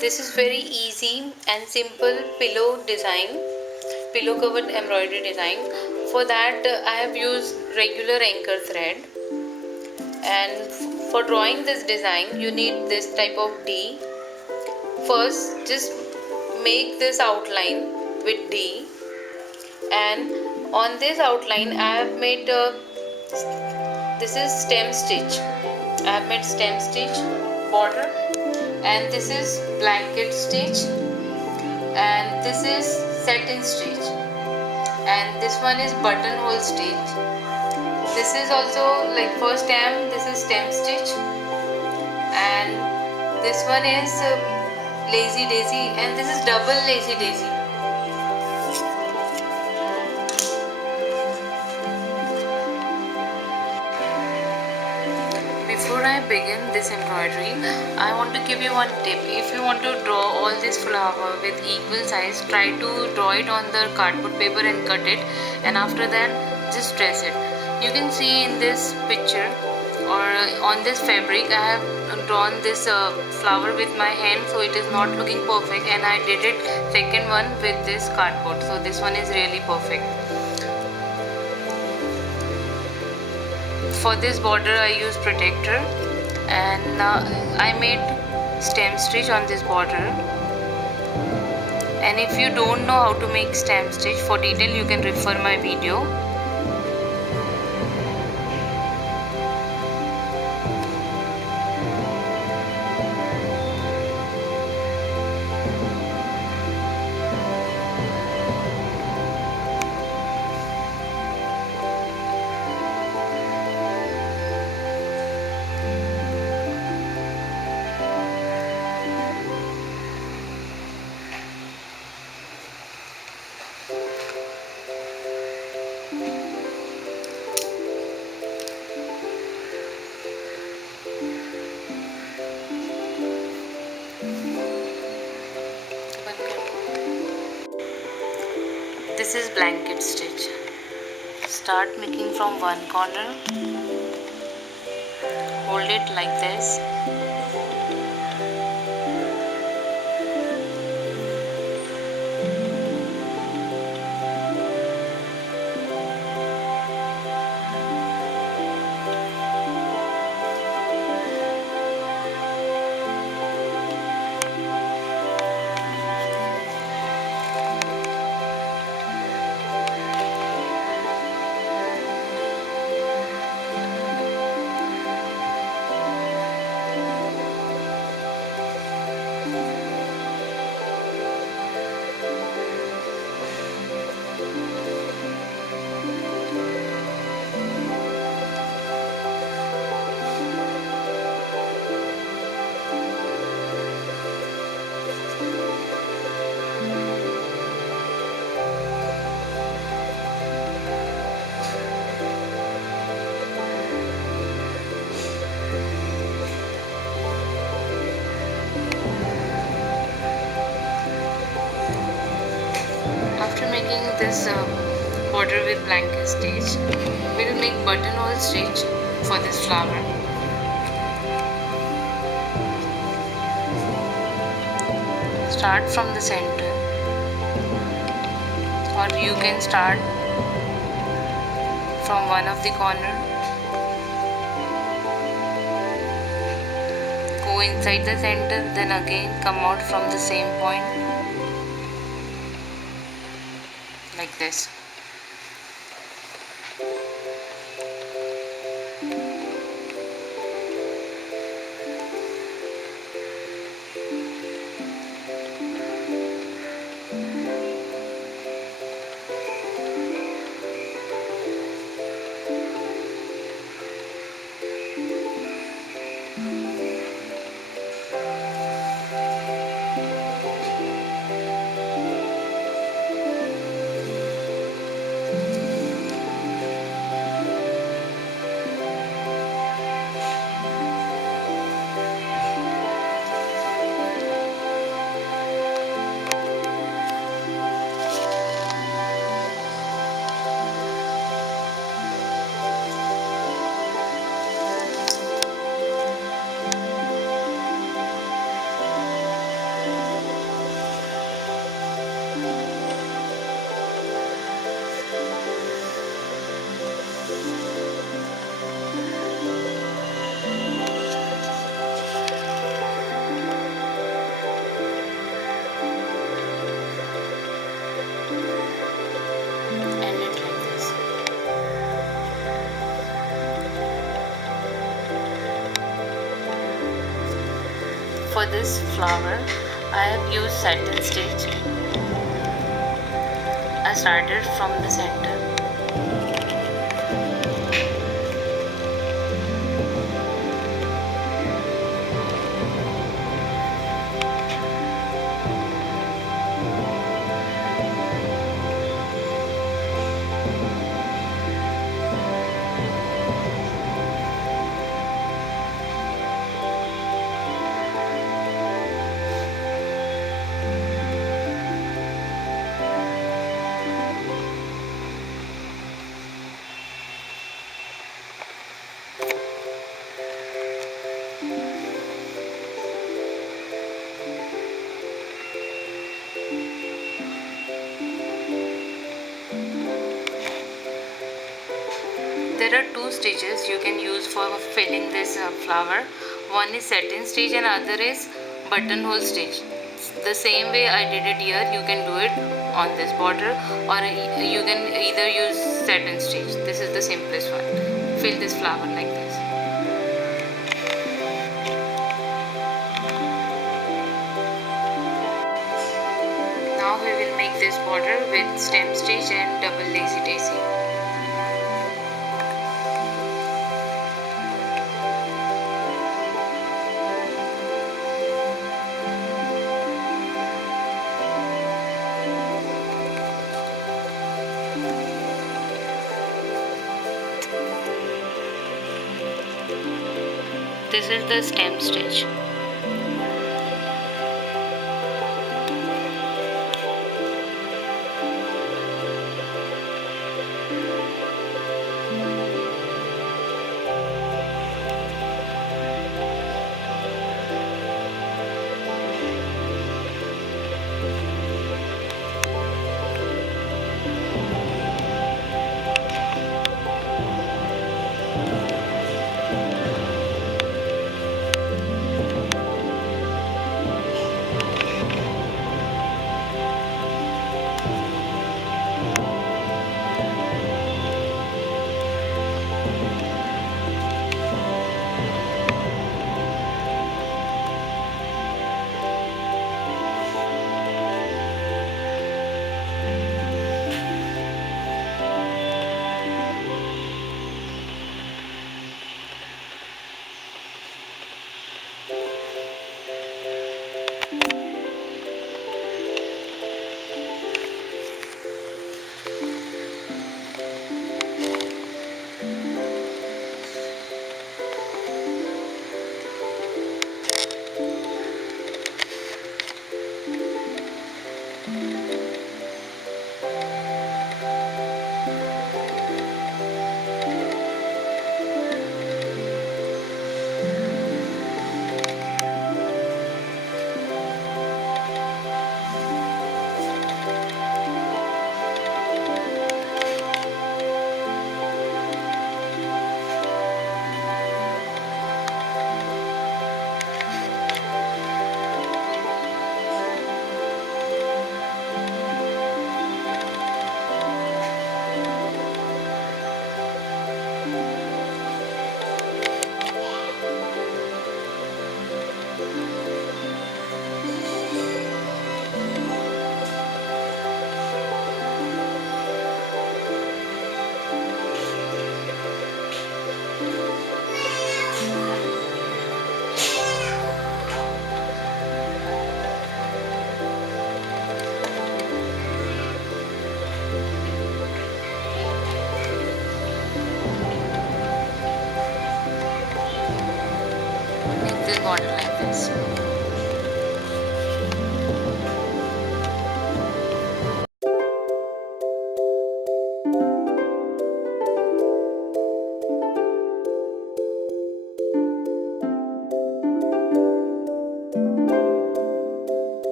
This is very easy and simple pillow covered embroidery design. For that I have used regular anchor thread, and for drawing this design you need this type of D. First just make this outline with D, and on this outline I have made this is stem stitch. I have made stem stitch border, and this is blanket stitch, and this is satin stitch, and this one is buttonhole stitch. This is also like for stem, this is stem stitch, and this one is lazy daisy, and this is double lazy daisy. Before I begin this embroidery, I want to give you one tip. If you want to draw all this flower with equal size, try to draw it on the cardboard paper and cut it, and after that just press it. You can see in this picture or on this fabric I have drawn this flower with my hand, so it is not looking perfect, and I did it second one with this cardboard, so this one is really perfect. For this border I use protector, and I made stem stitch on this border. And if you don't know how to make stem stitch, for detail you can refer my video. This is blanket stitch. Start making from one corner, hold it like this, this border with blanket stitch. We will make buttonhole stitch for this flower. Start from the center, or you can start from one of the corner. Go inside the center, then again come out from the same point. Like this. For this flower, I have used satin stitch. I started from the center. There are two stitches you can use for filling this flower. One is satin stitch and other is buttonhole stitch. The same way I did it here, you can do it on this border, or you can either use satin stitch. This is the simplest one. Fill this flower like this. Now we will make this border with stem stitch and double lacy daisy. This is the stem stitch. Make this border like this.